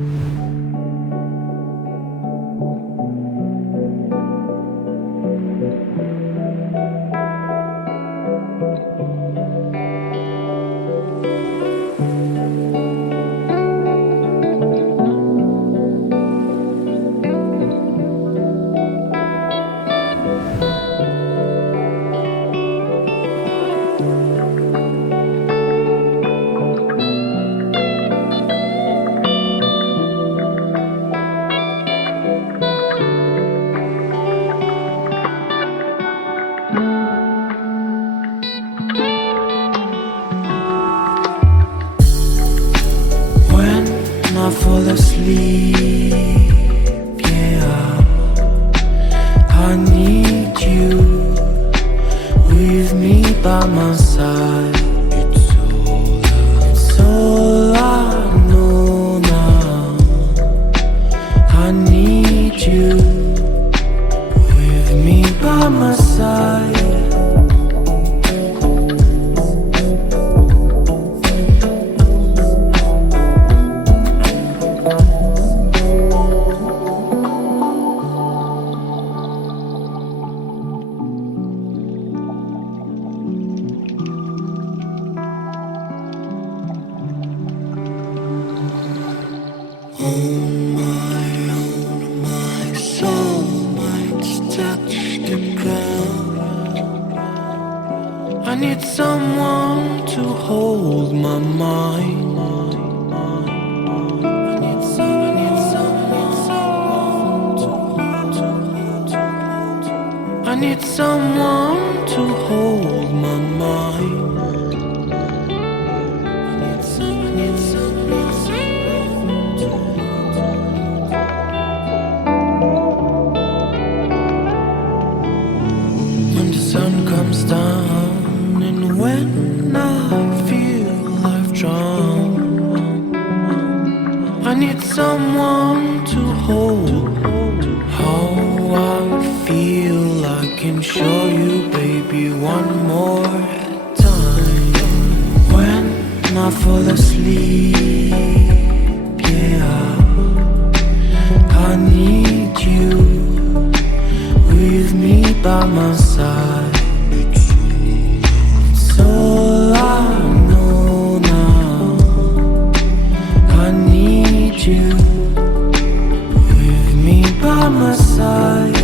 I fall asleep, yeah, I need you with me by my side. It's all I know now. I need you with me by my side. I need someone to hold my mind. I need someone to hold my mind. When the sun comes down and when I feel I've drowned, I need someone to hold how I feel. I can show you, baby, one more time. When I fall asleep, yeah, I need you with me by my side. It's all I know now. I need you with me by my side.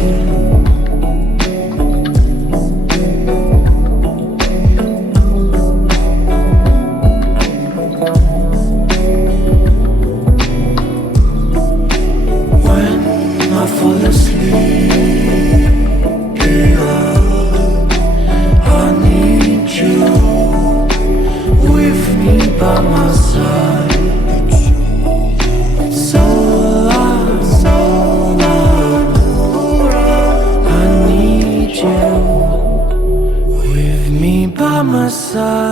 By my side.